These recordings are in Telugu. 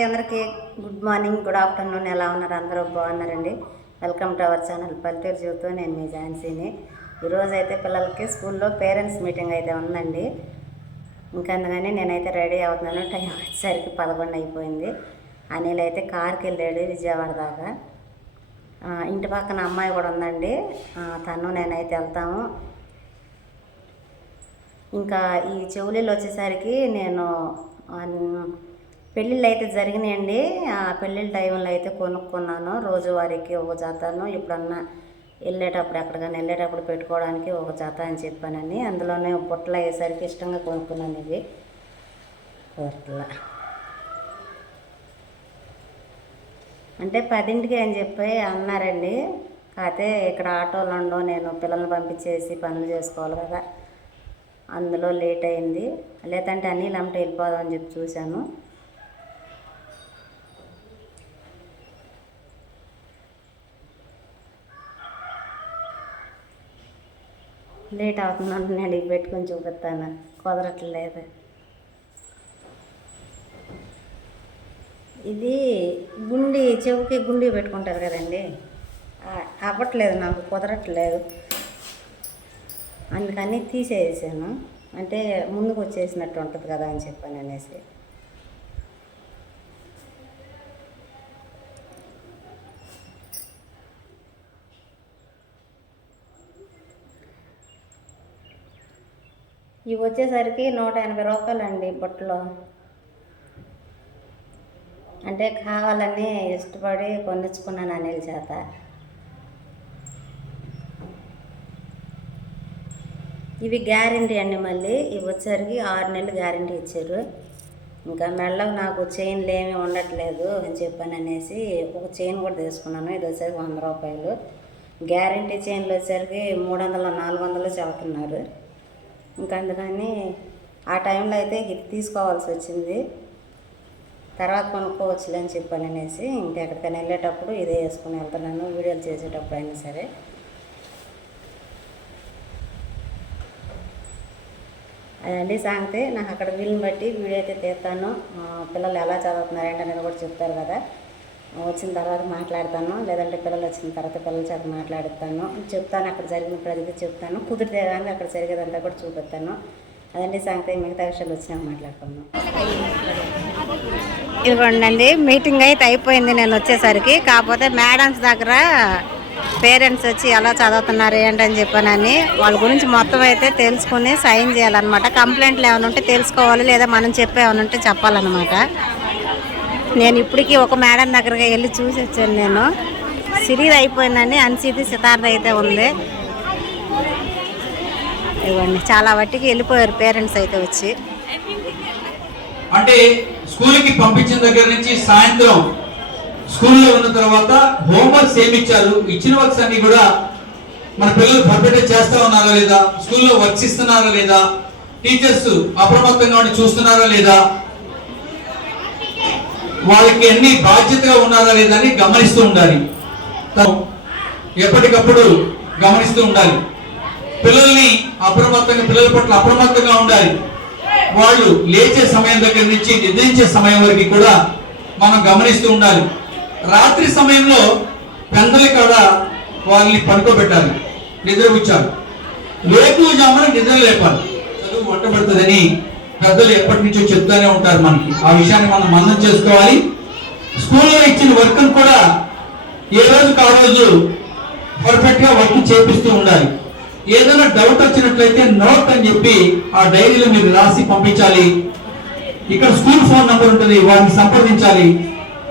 అందరికీ గుడ్ మార్నింగ్, గుడ్ ఆఫ్టర్నూన్. ఎలా ఉన్నారు? అందరూ బాగున్నారండి. వెల్కమ్ టు అవర్ ఛానల్ పల్లెటూరు జీవితం. నేను మీ ఝాన్సీని. ఈరోజు అయితే పిల్లలకి స్కూల్లో పేరెంట్స్ మీటింగ్ అయితే ఉందండి. ఇంకా అందుకని నేనైతే రెడీ అవుతున్నాను. టైం వచ్చేసరికి 11 అయిపోయింది. అనిల్ అయితే కార్కి వెళ్ళాడు విజయవాడ దాకా. ఇంటి పక్కన అమ్మాయి కూడా ఉందండి, తను నేనైతే వెళ్తాము. ఇంకా ఈ చెవులీలు వచ్చేసరికి నేను పెళ్ళిళ్ళు అయితే జరిగినాయండి. ఆ పెళ్ళిళ్ళ టైంలో అయితే కొనుక్కున్నాను. రోజువారీకి ఒక జతను, ఇప్పుడన్నా వెళ్ళేటప్పుడు ఎక్కడికైనా వెళ్ళేటప్పుడు పెట్టుకోవడానికి ఒక జత అని చెప్పానని, అందులోనే బుట్టలు అయ్యేసరికి ఇష్టంగా కొనుక్కున్నాను. ఇవి బుట్టల అంటే 10ంటికి అని చెప్పి అన్నారండి. కాకపోతే ఇక్కడ ఆటోలు ఉండవు, నేను పిల్లల్ని పంపించేసి పనులు చేసుకోవాలి కదా, అందులో లేట్ అయింది. లేదంటే అనిల్ అమ్మట వెళ్ళిపోదాం అని చెప్పి చూశాను. లేట్ అవుతుందంటే నేను ఇవి పెట్టుకొని చూపిస్తాను, కుదరట్లేదు. ఇది గుండి, చెవుకి గుండి పెట్టుకుంటారు కదండి, అవ్వట్లేదు, నాకు కుదరట్లేదు. అందుకని తీసేసాను, అంటే ముందుకు వచ్చేసినట్టు ఉంటుంది కదా అని చెప్పాను అనేసి. ఇవి వచ్చేసరికి 180 రూపాయలు అండి బుట్టలో. అంటే కావాలని ఇష్టపడి కొనిచ్చుకున్నాను అనిల్ చేత. ఇవి గ్యారంటీ అండి. మళ్ళీ ఇవి వచ్చేసరికి 6 నెలలు గ్యారంటీ ఇచ్చారు. ఇంకా మెళ్ళకు నాకు చైన్లు ఏమీ ఉండట్లేదు అని చెప్పాను అనేసి ఒక చైన్ కూడా తీసుకున్నాను. ఇది వచ్చేసరికి 100 రూపాయలు. గ్యారంటీ చైన్లు వచ్చేసరికి 300, 400 చెబుతున్నారు. ఇంకా అందుకని ఆ టైంలో అయితే ఇది తీసుకోవాల్సి వచ్చింది. తర్వాత కొనుక్కోవచ్చులే అని చెప్పాను అనేసి ఇంకెక్కడికైనా వెళ్ళేటప్పుడు ఇదే వేసుకుని వెళ్తున్నాను, వీడియోలు చేసేటప్పుడు అయినా సరే. అదండి సంగతి. నాకు అక్కడ వీలుని బట్టి వీడియో అయితే తీస్తాను. పిల్లలు ఎలా చదువుతున్నారు ఏంటనేది కూడా చెప్తారు కదా, వచ్చిన తర్వాత మాట్లాడతాను. లేదంటే పిల్లలు వచ్చిన తర్వాత పిల్లల చేత మాట్లాడుతాను, చెప్తాను. అక్కడ జరిగిన ప్రతిదీ చెప్తాను. కుదిరితే కానీ అక్కడ జరిగేదంతా కూడా చూపిస్తాను. అదండి సంగతి. మిగతా విషయాలు వచ్చినాక మాట్లాడుకుందాం. ఇదిగోండి, మీటింగ్ అయితే అయిపోయింది నేను వచ్చేసరికి. కాకపోతే మేడమ్స్ దగ్గర పేరెంట్స్ వచ్చి ఎలా చదువుతున్నారు ఏంటని చెప్పానని వాళ్ళ గురించి మొత్తం అయితే తెలుసుకుని సైన్ చేయాలన్నమాట. కంప్లైంట్లు ఏమైనా ఉంటే తెలుసుకోవాలి, లేదా మనం చెప్పేమైనా ఉంటే చెప్పాలన్నమాట. నేను ఇప్పటికీ ఒక మేడం దగ్గరగా వెళ్ళి చూసి వచ్చాను. నేను సిరీది అయిపోయిందండి, అన్సీది సితార్ది అయితే ఉంది. ఇవ్వండి, చాలా వాటికి వెళ్ళిపోయారు పేరెంట్స్ అయితే వచ్చి. అంటే స్కూల్కి పంపించిన దగ్గర నుంచి సాయంత్రం స్కూల్లో ఉన్న తర్వాత హోంవర్క్స్ ఏమి ఇచ్చారు, ఇచ్చిన వర్క్స్ అన్ని కూడా మన పిల్లలు పర్ఫెక్ట్ చేస్తా ఉన్నారా లేదా, స్కూల్లో వర్క్స్ ఇస్తున్నారా లేదా, టీచర్స్ అప్రమత్తంగా ఉండి చూస్తున్నారా లేదా, వాళ్ళకి అన్ని బాధ్యతగా ఉన్నారా లేదా అని గమనిస్తూ ఉండాలి. ఎప్పటికప్పుడు గమనిస్తూ ఉండాలి. పిల్లల్ని పిల్లల పట్ల అప్రమత్తంగా ఉండాలి. వాళ్ళు లేచే సమయం దగ్గర నుంచి నిద్రించే సమయం వరకు కూడా మనం గమనిస్తూ ఉండాలి. రాత్రి సమయంలో పెందల కాడ వాళ్ళని పడుకోబెట్టాలి, నిద్రపుచ్చాలి. వేకువజామున నిద్ర లేపాలి. చదువు వంటపడుతుందని పెద్దలు ఎప్పటి నుంచో చెప్తూనే ఉంటారు మనకి. ఆ విషయాన్ని మనం మందం చేసుకోవాలి. స్కూల్లో ఇచ్చిన వర్క్ కూడా ఏ రోజుకి ఆ రోజు పర్ఫెక్ట్ గా వర్క్ చేపిస్తూ ఉండాలి. ఏదైనా డౌట్ వచ్చినట్లయితే నోట్ అని చెప్పి ఆ డైరీలో మీరు రాసి పంపించాలి. ఇక్కడ స్కూల్ ఫోన్ నంబర్ ఉంటుంది, వారిని సంప్రదించాలి.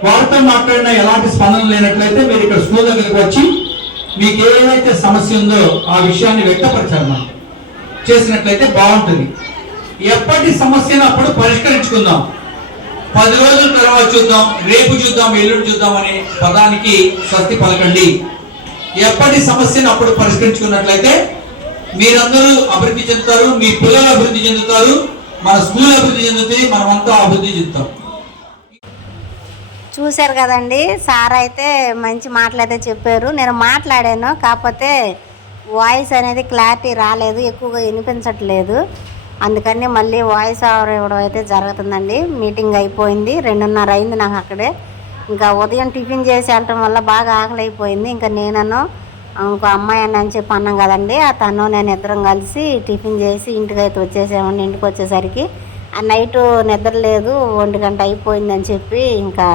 వారితో మాట్లాడినా ఎలాంటి స్పందన లేనట్లయితే మీరు ఇక్కడ స్కూల్ దగ్గరికి వచ్చి మీకు ఏదైతే సమస్య ఉందో ఆ విషయాన్ని వ్యక్తపరచాలి. మనం చేసినట్లయితే బాగుంటుంది. ఎప్పటి సమస్యను అప్పుడు పరిష్కరించుకుందాం. 10 రోజుల తర్వాత చూద్దాం, రేపు చూద్దాం, ఎల్లుండి చూద్దాం అనే పదానికి స్వస్తి పలకండి. ఎప్పటి సమస్యను అప్పుడు పరిష్కరించుకున్నట్లయితే మీరందరూ అభివృద్ధి చెందుతారు, మీ పిల్లలు అభివృద్ధి చెందుతారు, మన స్కూల్ అభివృద్ధి చెందుతుంది, మనమంతా అభివృద్ధి చెందుతాం. చూశారు కదండి, సార్ అయితే మంచి మాటలైతే చెప్పారు. నేను మాట్లాడాను, కాకపోతే వాయిస్ అనేది క్లారిటీ రాలేదు, ఎక్కువగా వినిపించట్లేదు. అందుకని మళ్ళీ వాయిస్ ఓవర్ ఇవ్వడం అయితే జరుగుతుందండి. మీటింగ్ అయిపోయింది, 2:30 అయింది నాకు అక్కడే. ఇంకా ఉదయం టిఫిన్ చేసి వెళ్ళటం వల్ల బాగా ఆకలి అయిపోయింది. ఇంకా నేనను ఇంకో అమ్మాయి అని చెప్పి అన్నాం కదండి, ఆ తను నేను ఇద్దరం కలిసి టిఫిన్ చేసి ఇంటికి అయితే వచ్చేసామండి. ఇంటికి వచ్చేసరికి ఆ నైటు నిద్ర లేదు, 1 గంట అయిపోయిందని చెప్పి ఇంకా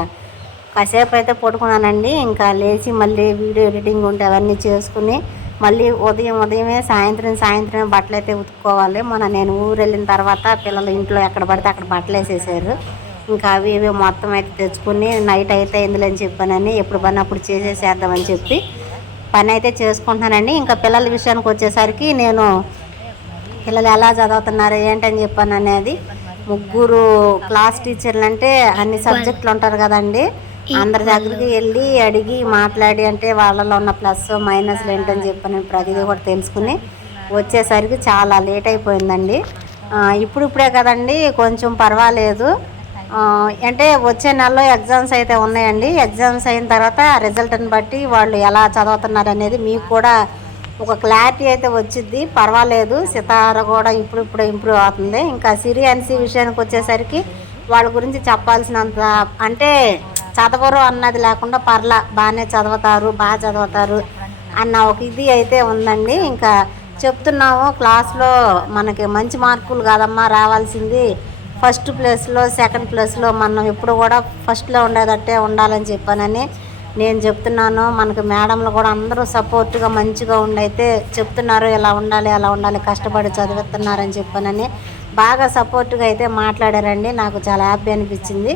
కాసేపు అయితే పడుకున్నానండి. ఇంకా లేచి మళ్ళీ వీడియో ఎడిటింగ్ ఉంటే అవన్నీ చేసుకుని మళ్ళీ ఉదయమే సాయంత్రమే బట్టలు అయితే ఉతుక్కోవాలి. నేను ఊరు వెళ్ళిన తర్వాత పిల్లలు ఇంట్లో ఎక్కడ పడితే అక్కడ బట్టలు వేసేసారు. ఇంకా అవి ఇవి మొత్తం అయితే తెచ్చుకుని నైట్ అయితే ఎందులని చెప్పానని ఎప్పుడు పని అప్పుడు చేసేసేద్దామని చెప్పి పని అయితే చేసుకుంటున్నానండి. ఇంకా పిల్లల విషయానికి వచ్చేసరికి నేను పిల్లలు ఎలా చదువుతున్నారు ఏంటని చెప్పాను అనేది, 3 క్లాస్ టీచర్లు అంటే అన్ని సబ్జెక్టులు ఉంటారు కదండి, అందరి దగ్గరికి వెళ్ళి అడిగి మాట్లాడి అంటే వాళ్ళలో ఉన్న ప్లస్ మైనస్లు ఏంటని చెప్పని ప్రతిదీ కూడా తెలుసుకుని వచ్చేసరికి చాలా లేట్ అయిపోయిందండి. ఇప్పుడే కదండి కొంచెం పర్వాలేదు. అంటే వచ్చే నెలలో ఎగ్జామ్స్ అయితే ఉన్నాయండి. ఎగ్జామ్స్ అయిన తర్వాత రిజల్ట్ని బట్టి వాళ్ళు ఎలా చదువుతున్నారు అనేది మీకు కూడా ఒక క్లారిటీ అయితే వచ్చింది. పర్వాలేదు, సితార కూడా ఇప్పుడు ఇంప్రూవ్ అవుతుంది. ఇంకా సిరి అన్సి విషయానికి వచ్చేసరికి వాళ్ళ గురించి చెప్పాల్సినంత అంటే చదవరు అన్నది లేకుండా బాగానే చదువుతారు, బాగా చదువుతారు అన్న ఒక ఇది అయితే ఉందండి. ఇంకా చెప్తున్నాము క్లాస్లో మనకి మంచి మార్కులు కాదమ్మా రావాల్సింది, ఫస్ట్ ప్లేస్లో సెకండ్ ప్లేస్లో మనం ఎప్పుడు కూడా ఫస్ట్లో ఉండేటట్టే ఉండాలని చెప్పానని నేను చెప్తున్నాను. మనకి మేడంలు కూడా అందరూ సపోర్ట్గా మంచిగా ఉండైతే చెప్తున్నారు, ఇలా ఉండాలి అలా ఉండాలి, కష్టపడి చదివిస్తున్నారని చెప్పానని బాగా సపోర్ట్గా అయితే మాట్లాడారండి. నాకు చాలా హ్యాపీ అనిపించింది.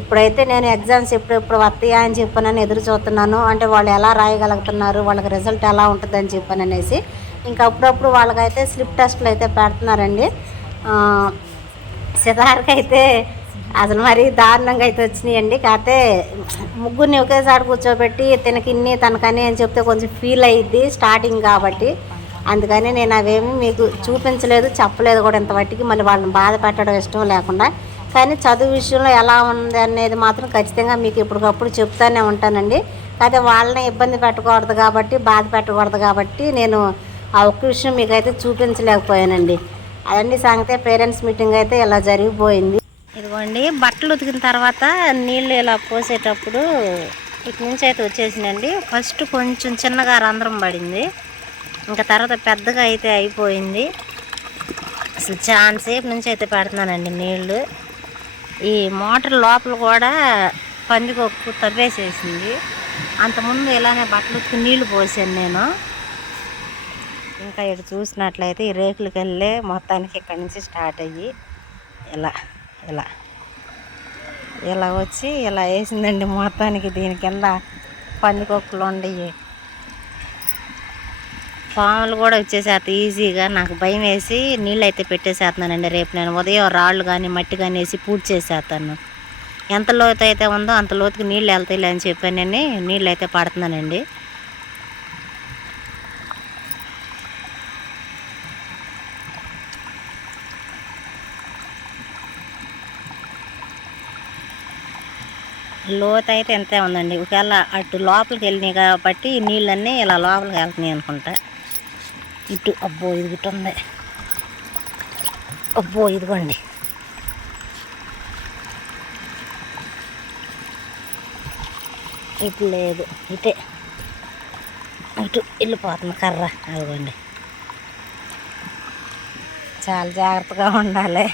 ఇప్పుడైతే నేను ఎగ్జామ్స్ ఎప్పుడు వస్తాయా అని చెప్పానని ఎదురు చూస్తున్నాను. అంటే వాళ్ళు ఎలా రాయగలుగుతున్నారు, వాళ్ళకి రిజల్ట్ ఎలా ఉంటుందని చెప్పాననేసి ఇంకా అప్పుడప్పుడు వాళ్ళకైతే స్లిప్ టెస్ట్లు అయితే పెడుతున్నారండి. సితార్కి అయితే అసలు మరీ దారుణంగా అయితే వచ్చినాయండి. కాకపోతే ముగ్గురిని ఒకేసారి కూర్చోబెట్టి తినకిన్ని తనకని అని చెప్తే కొంచెం ఫీల్ అయ్యిద్ది స్టార్టింగ్ కాబట్టి, అందుకని నేను అవేమి మీకు చూపించలేదు, చెప్పలేదు కూడా ఇంతవరకు. మళ్ళీ వాళ్ళని బాధ పెట్టడం ఇష్టం లేకుండా. కానీ చదువు విషయంలో ఎలా ఉంది అనేది మాత్రం ఖచ్చితంగా మీకు ఎప్పటికప్పుడు చెప్తానే ఉంటానండి. కాకపోతే వాళ్ళని ఇబ్బంది పెట్టకూడదు కాబట్టి, బాధ పెట్టకూడదు కాబట్టి నేను ఆ ఒక్క విషయం మీకైతే చూపించలేకపోయానండి. అదండి సంగతే. పేరెంట్స్ మీటింగ్ అయితే ఇలా జరిగిపోయింది. ఇదిగోండి బట్టలు ఉతికిన తర్వాత నీళ్ళు ఇలా పోసేటప్పుడు ఇటు నుంచి అయితే వచ్చేసిందండి. ఫస్ట్ కొంచెం చిన్నగా రంధ్రం పడింది, ఇంకా తర్వాత పెద్దగా అయితే అయిపోయింది. అసలు చాలా సేపు నుంచి అయితే పెడుతున్నానండి నీళ్ళు. ఈ మోటార్ లోపల కూడా పందికొక్కు తవ్వేసేసింది. అంతకుముందు ఇలానే బట్టలు ఉతికి నీళ్లు పోసాను నేను. ఇంకా ఇటు చూసినట్లయితే ఈ రేకులకి వెళ్ళే మొత్తానికి ఇక్కడి నుంచి స్టార్ట్ అయ్యి ఇలా వచ్చి ఇలా వేసిందండి మొత్తానికి. దీని కింద పందికొక్కులు ఉండయి, పాములు కూడా వచ్చేసేస్తాయి ఈజీగా. నాకు భయం వేసి నీళ్ళు అయితే పెట్టేసేస్తున్నానండి. రేపు నేను ఉదయం రాళ్ళు కానీ మట్టి కానీ వేసి పూర్తి చేసేస్తాను. ఎంత లోతు అయితే ఉందో అంత లోతుకి నీళ్ళు వెళ్తాయిలే అని చెప్పానని నీళ్ళు అయితే పడుతున్నానండి. లోతు అయితే ఎంతే ఉందండి. ఒకవేళ అటు లోపలికి వెళ్ళినాయి కాబట్టి ఈ నీళ్ళన్నీ ఇలా లోపలికి వెళ్తున్నాయి అనుకుంటా. ఇటు అబ్బో ఇది ఇటు ఉంది, అబ్బో ఇదిగోండి. ఇటు లేదు, ఇటు వెళ్ళిపోతుంది కర్ర. అదిగోండి, చాలా జాగ్రత్తగా ఉండాలి.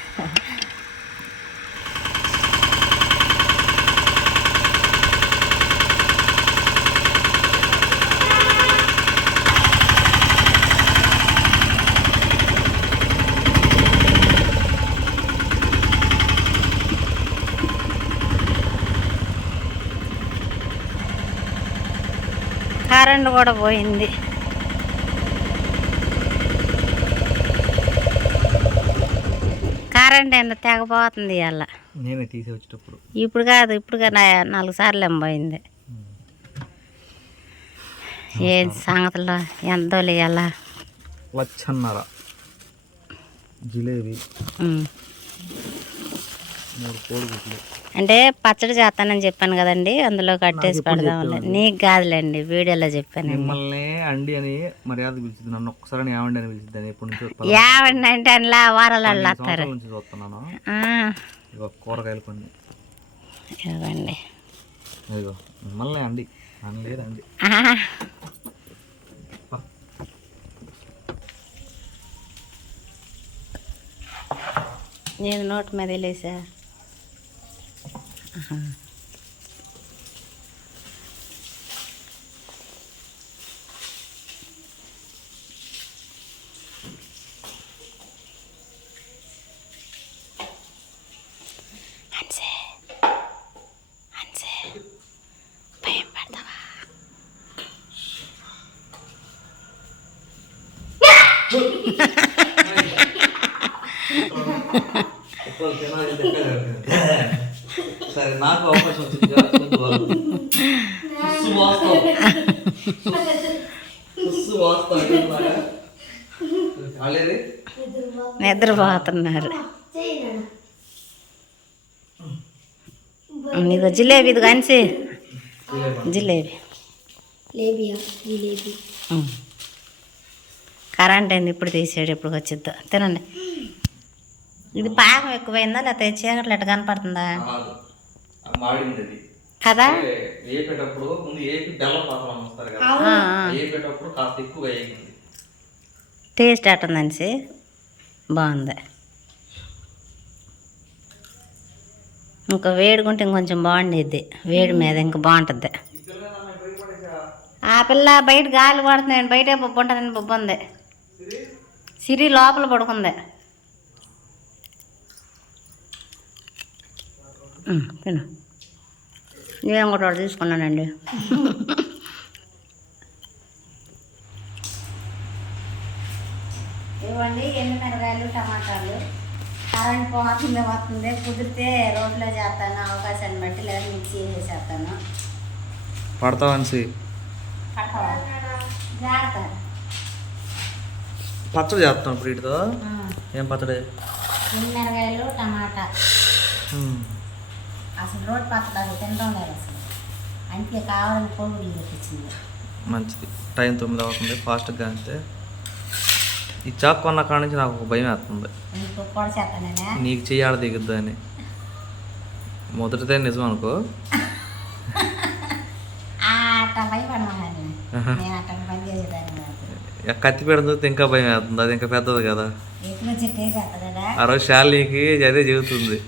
కరెంట్ కూడా పోయింది. కరెంట్ ఎంత తెగపోతుంది ఇవాళ. నేనే తీసి వచ్చేటప్పుడు ఇప్పుడు కాదు, ఇప్పుడు 4 సార్లు ఏం పోయింది. ఏం సంగతిలో ఎంతో ఇవాళ లచ్చన్నర జిలేబీ 3 కోడిగుడ్లు. అంటే పచ్చడి చేస్తానని చెప్పాను కదండి, అందులో కట్టేసి పెడదాంలే. నీకు కాదులేండి, వీడియోలో చెప్పాను. మిమ్మల్ని అండి అని మర్యాద పిలిచింది, నన్ను ఒక్కసారి ఏమండి అని పిలిచింది. ఎప్పటి నుంచో ఏమండి అంటే అందులో వారాలు వస్తారు. నుంచి చూస్తున్నాను. ఇగో కూరగాయలు కొన్ని ఇవ్వండి. ఇదిగో మిమ్మల్ని అండి అని లేదండి. నేను నోటి మీద వెళ్ళేసా. భయం పడతావా? సరే నాకు అవకాశం వచ్చింది. నిద్రపోతున్నారు. నీకు జిలేబీ, ఇది కానిసి జిలేబీ. కరెంట్ అయింది, ఇప్పుడు తీసాడు, ఇప్పుడు వచ్చిద్దా. తినండి. ఇది పాకం ఎక్కువైందా లేకపోతే చీకట్లు ఎట్లా కనపడుతుందా కదా? వేపేటప్పుడు ముందు ఏపి బెల్లం పాత్ర వస్తారు కదా, వేపేటప్పుడు కాస్త ఎక్కువగా వేయింది. టేస్ట్ ఎట్టుందనిసి బాగుంది. ఇంకా వేడుకుంటే ఇంకొంచెం బాగుండేది, వేడి మీద ఇంకా బాగుంటుంది. ఆ పిల్ల బయట గాలి పడుతున్నాయండి, బయటే బొబ్బు ఉంటుందని బొబ్బు ఉంది. సిరి లోపల పడుకుంది. తిను. నేను కూడా ఒకటి తీసుకున్నానండి. ఇవ్వండి ఎండుమిరకాయలు, టమాటాలు. కరెంట్ పోతుంది వస్తుంది, కుదిరితే రోడ్లో చేస్తాను అవకాశాన్ని బట్టి, లేదా మిక్సీ చేసేస్తాను. పడతావనిసి జాగ్రత్త. పచ్చడి చేస్తాను ఇప్పుడు వీటితో. ఏం పచ్చడి? ఎండుమిరకాయలు, టమాటా. అసలు రోడ్ పచ్చడి అది తినడం లేదు అసలు, అందుకే కావాలని కోడిగుడ్లు తెప్పించింది. మంచిది. టైం 9 అవుతుంది, ఫాస్ట్గా అంతే. ఈ చాక్ కొన్న కాడ నుంచి నాకు ఒక భయం వేస్తుంది, నీకు చెయ్యాడ దిగుద్దు అని. మొదటిదే నిజం అనుకో. కత్తి పెడుతుంది ఇంకా భయం వేస్తుంది, అది ఇంకా పెద్దది కదా. ఆ రోజు శాలినికి అదే చెబుతుంది.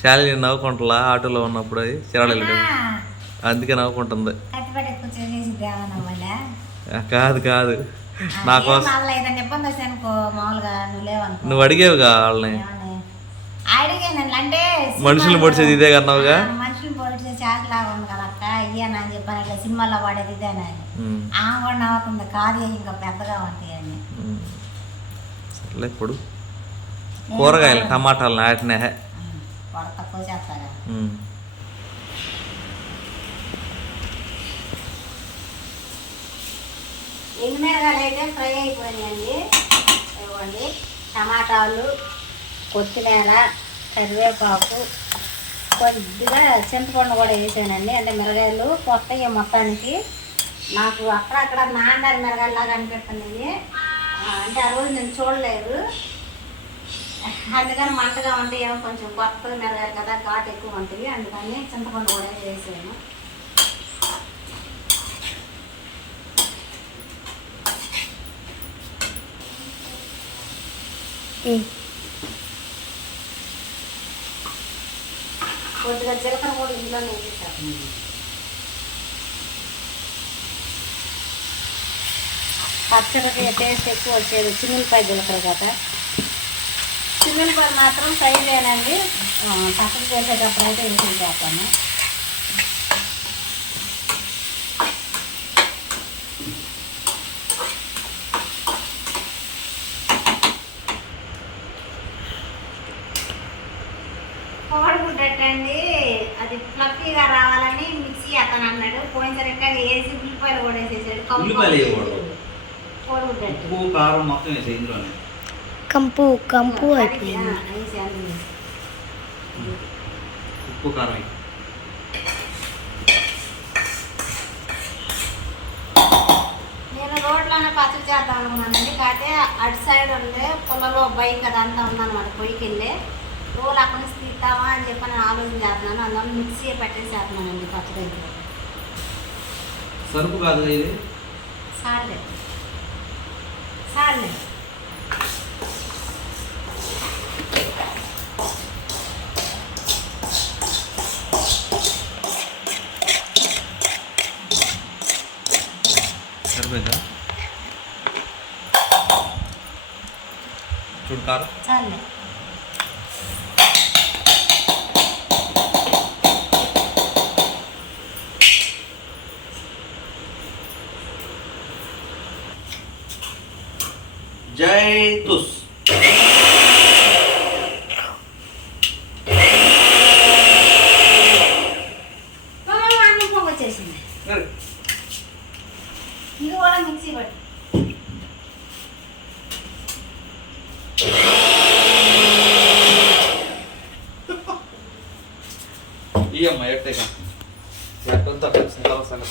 శాలిని నవ్వుకుంటా ఆటోలో ఉన్నప్పుడు, అది చిరాడలు, అందుకే నవ్వుకుంటుంది. కాదు కాదు, నా కోసం నువ్వు అడిగేవుగా వాళ్ళని, మనుషులు పొడిచేది ఇదే కన్నావుగా. మనుషులు పొడిచే చాకులాగా ఉంది కదా అక్క, ఇయ్యనా అని చెప్పాను. ఇట్లా సినిమాలో వాడేది ఇదేనని ఆమె కూడా నవ్వుతుంది, కాదు ఇంకా పెద్దగా ఉంటాయి అని. సర్లే, ఇప్పుడు కూరగాయలు టమాటాలు నాటినే తక్కువ చేస్తారా? ఎండుమిరకాయలు అయితే ఫ్రై అయిపోయినాయండి. ఇవ్వండి, టమాటాలు, కొత్తిమీర, కరివేపాకు, కొద్దిగా చింతపండు కూడా వేసానండి. అంటే మిరగాయలు కొత్తవి మొత్తానికి. నాకు అక్కడక్కడ నాన్నగారి మిరగాయలాగా అనిపిస్తుంది, అంటే ఆ రోజు నేను చూడలేదు, అందుకని మంటగా ఉంటే ఏమో కొంచెం కొత్తగా మిరగాయలు కదా, ఘాటు ఎక్కువ ఉంటుంది, అందుకని చింతపండు కూడా వేసాను. కొద్దిగా జీలకర్ర కూడా ఇందులో వేసేసాను. పచ్చడికి టేస్ట్ ఎక్కువ వచ్చేది చిన్నులపాయ జీలకర్ర కదా. చిన్నులపాయ మాత్రం ఫ్రై చేయనండి, పచ్చడి చేసేటప్పుడు అయితే వేసి చేస్తాను. కోడిగుడ్డండి, అది ఫ్లఫీగా రావాలని మిక్సీ అతను అన్నాడు. పోయినసారి ఇంకా వేసి ఉల్లిపాయలు కూడా వేసేసాడు. కంపు కంపు అయిపోయింది. ఉప్పు కారం వేయి. నేను రోడ్లోనే పచ్చడి చేద్దాం అనుకున్నానండి. కాకపోతే అటు సైడ్ ఉండే పొలంలో బైక్ అదంతా ఉందన్నమాట. పొయ్యికి వెళ్ళి రోలు అక్కడి నుంచి తీద్దామా అని చెప్పి నేను ఆలోచన చేస్తున్నాను. అందువల్ల మిక్సీ పెట్టేసేస్తున్నానండి పచ్చడి. సరుపు కాదు ఇది. సార్లే సార్లే సరిపోయిందా? చూడు కారం. చాలే. జై తుస్. అన్నం పొగ వచ్చేసింది. ఇది కూడా మిక్సీ పట్టు. ఈ అమ్మ ఎట్టేగా ఎట్టంతా ఖచ్చితంగా సంగతి.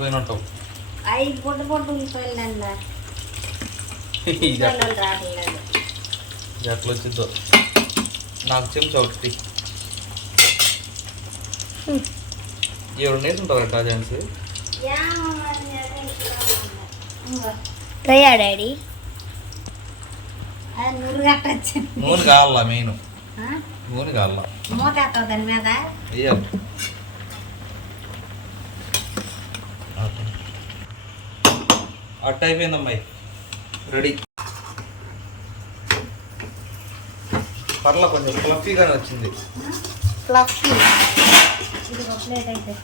పోయినట్టు అవి పొట్టు ఉల్లిపోయిందండి. రావట్లేదు. ఎట్లా వచ్చిందో నాకు చెంచా ఒకటి. ఎవరు నేర్చుంటారు టాజాన్స్ రయ్యా డాడీ అది నూరు కట్టచ్చు. నూనె కావాలా? మెయిన్ నూనె కావాలా? మూత వేస్తావు దాని మీద. వేయాలి. అట్ట అయిపోయింది అమ్మాయి. రెడీ. పర్లా కొంచెం ఫ్లఫీగానే వచ్చింది. ఫ్లఫీ ఇది ఒక ప్లేట్ అయితే.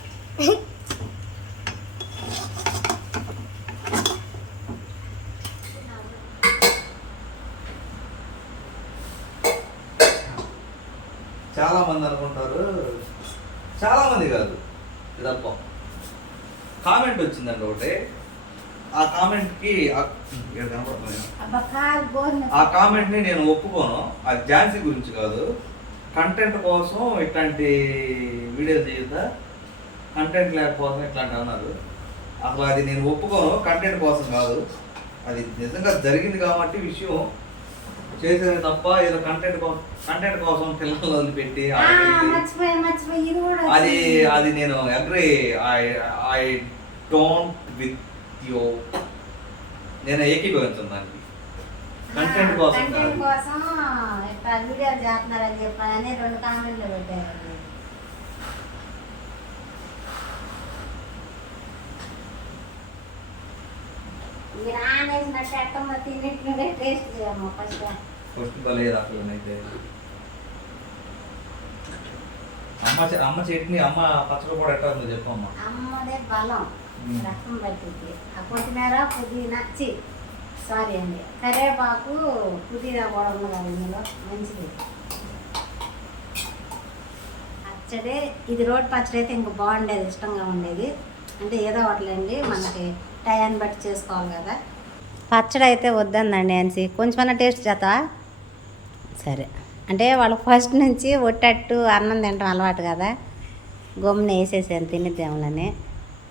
చాలా మంది అనుకుంటారు, చాలా మంది కాదు, ఇదప్ప కామెంట్ వచ్చిందండి ఒకటి. ఆ కామెంట్కి ఆ కామెంట్ని నేను ఒప్పుకోను. అది ఝాన్సీ గురించి కాదు, కంటెంట్ కోసం ఇట్లాంటి వీడియోలు చేయొద్దా, కంటెంట్ లేకపోతే ఇట్లాంటి అన్నారు. అసలు అది నేను ఒప్పుకోను. కంటెంట్ కోసం కాదు, అది నిజంగా జరిగింది కాబట్టి విషయం చేసేది తప్ప ఏదో కంటెంట్ కోసం పిల్లలు వదిలిపెట్టి అది అది నేను agree. I don't with you. నేను ఏకీభవించాను దానికి. కంటెంట్ కోసం ఇట్లా వీడియోలు చేస్తున్నారని చెప్పని 2 కామెంట్లు పెట్టారు. మీరు ఆనేసినట్టు ఎట్టమ్మ తిన్నట్టుగా టేస్ట్ చేయమ్మా ఫస్ట్. లేదు అసలు అయితే అమ్మ చట్నీ, అమ్మ పచ్చడి కూడా ఎట్లా ఉందో చెప్పమ్మా. అమ్మదే బలం, రక్తం పట్టింది. ఆ కొత్తిమీర పుదీనా సారీ అండి కరివేపాకు పుదీనా కూడా ఉంది కదా ఇందులో, మంచిది పచ్చడి. ఇది రోడ్ పచ్చడి అయితే ఇంకా బాగుండేది, ఇష్టంగా ఉండేది. అంటే ఏదో ఒకటిలేండి, మనకి టయాన్ని బట్టి చేసుకోవాలి కదా. పచ్చడి అయితే వద్దందండి అనిసి కొంచెమన్నా టేస్ట్ చేస్తా. సరే అంటే వాళ్ళు ఫస్ట్ నుంచి ఒట్టట్టు అన్నం తినడం అలవాటు కదా, గమ్మున వేసేసాను తినేద్దాములని.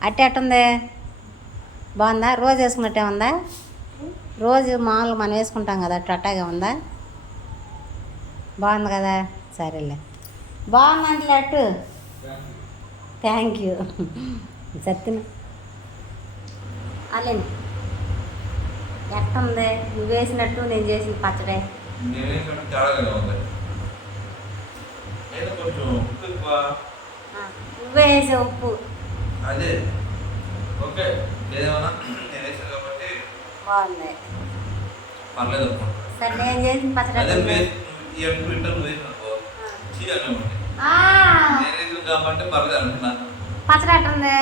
అట్టెట్టుంది? బాగుందా? రోజు వేసుకున్నట్టే ఉందా? రోజు మామూలుగా మనం వేసుకుంటాం కదా అట్టాగా ఉందా? బాగుంది కదా, సరేలే. బాగుందంటే అట్టు. Thank you. సత్తిన అలానే ఎట్టుంది? నువ్వు వేసినట్టు నేను చేసిన పచ్చడే. నువ్వే వేసే ఉప్పు అదే ఓకే బాగుంది. పర్లేదు. సరే నేను చేసిన పచ్చడి కాబట్టి పర్లేదు అనుకున్నా. పచ్చడి ఎట్టుంది?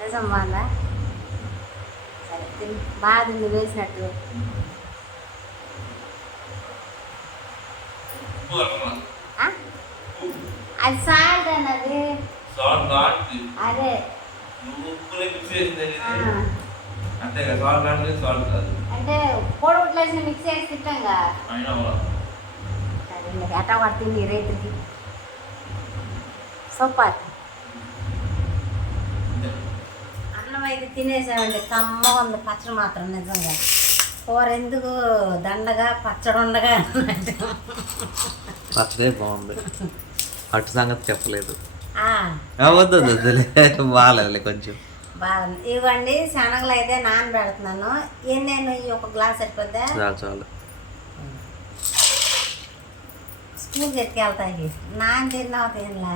నిజం బాగుందా? సరే తిని బాగా నువ్వు వేసినట్టు. అది సాల్ట్ అన్నది అదే అంటే కోడిగుడ్లేసిన మిక్స్ చేసి తింటాంగా ఎటా పడుతుంది రైతుకి సూపర్ అన్నం అయితే తినేసామండి కమ్మగా ఉంది పచ్చడి మాత్రం నిజంగా కూర ఎందుకు దండగా పచ్చడి ఉండగా పచ్చడే బాగుంది అటు సంగతి చెప్పలేదు ఆ, వద్దు వద్దులే బాగాలేదు కొంచెం బాగుంది. ఇవ్వండి శనగలు అయితే నానబెడుతున్నాను నేను ఈ ఒక గ్లాస్ సరిపోద్దా చాలు చాలు స్కూల్కి ఎత్తుకెళ్తాయి నాన్న తిన్నావు తినలా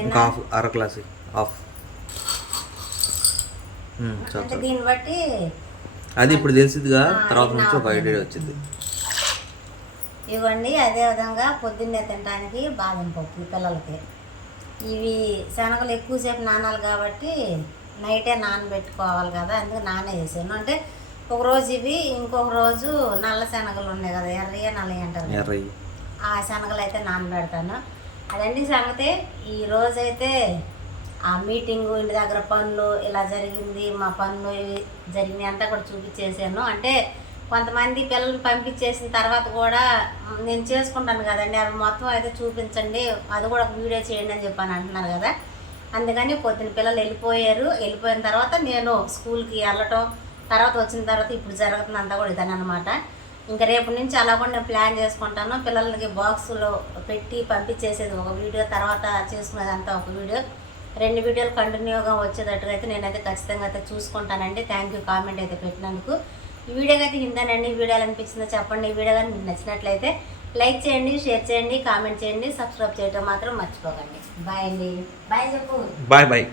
ఇంకా హాఫ్ అర గ్లాస్ హాఫ్ చాలు అంటే చాలు దీన్ని బట్టి అది ఇప్పుడు తెలిసిందిగా తర్వాత నుంచి ఒక ఐడియా వచ్చింది ఇవ్వండి అదేవిధంగా పొద్దున్నే తినడానికి బాదం పప్పు ఈ పిల్లలకి ఇవి శనగలు ఎక్కువసేపు నానాలి కాబట్టి నైటే నానబెట్టుకోవాలి కదా అందుకు నానేసాను అంటే ఒక రోజు ఇవి ఇంకొక రోజు నల్ల శనగలు ఉన్నాయి కదా ఎర్రయ్య నల్లయ్య అంటారు కదా. ఎర్రయ్యి ఆ శనగలు అయితే నానబెడతాను అదండి సంగతి ఈ రోజైతే ఆ మీటింగు ఇంటి దగ్గర పనులు ఇలా జరిగింది మా పనులు ఇవి జరిగినాయి అంతా కూడా చూపించేసాను అంటే కొంతమంది పిల్లల్ని పంపించేసిన తర్వాత కూడా నేను చేసుకుంటాను కదండి అవి మొత్తం అయితే చూపించండి అది కూడా ఒక వీడియో చేయండి అని చెప్పని అంటున్నారు కదా అందుకని పొద్దున పిల్లలు వెళ్ళిపోయిన తర్వాత నేను స్కూల్కి వెళ్ళటం తర్వాత వచ్చిన తర్వాత ఇప్పుడు జరుగుతుందంతా కూడా ఇదనమాట ఇంకా రేపు నుంచి అలా కూడా నేను ప్లాన్ చేసుకుంటాను పిల్లలకి బాక్సులో పెట్టి పంపించేసేది ఒక వీడియో తర్వాత చేసుకునేదంతా ఒక వీడియో 2 వీడియోలు కంటిన్యూగా వచ్చేటట్టుగా అయితే నేనైతే ఖచ్చితంగా అయితే చూసుకుంటానండి థ్యాంక్ యూ కామెంట్ అయితే పెట్టినందుకు ఈ వీడియోకి అయితే ఇంతేనండి ఈ వీడియోలు అనిపించిందో చెప్పండి ఈ వీడియో కానీ మీకు నచ్చినట్లయితే లైక్ చేయండి షేర్ చేయండి కామెంట్ చేయండి సబ్స్క్రైబ్ చేయడం మాత్రం మర్చిపోకండి బాయ్ అండి బాయ్ చెప్పు బాయ్ బాయ్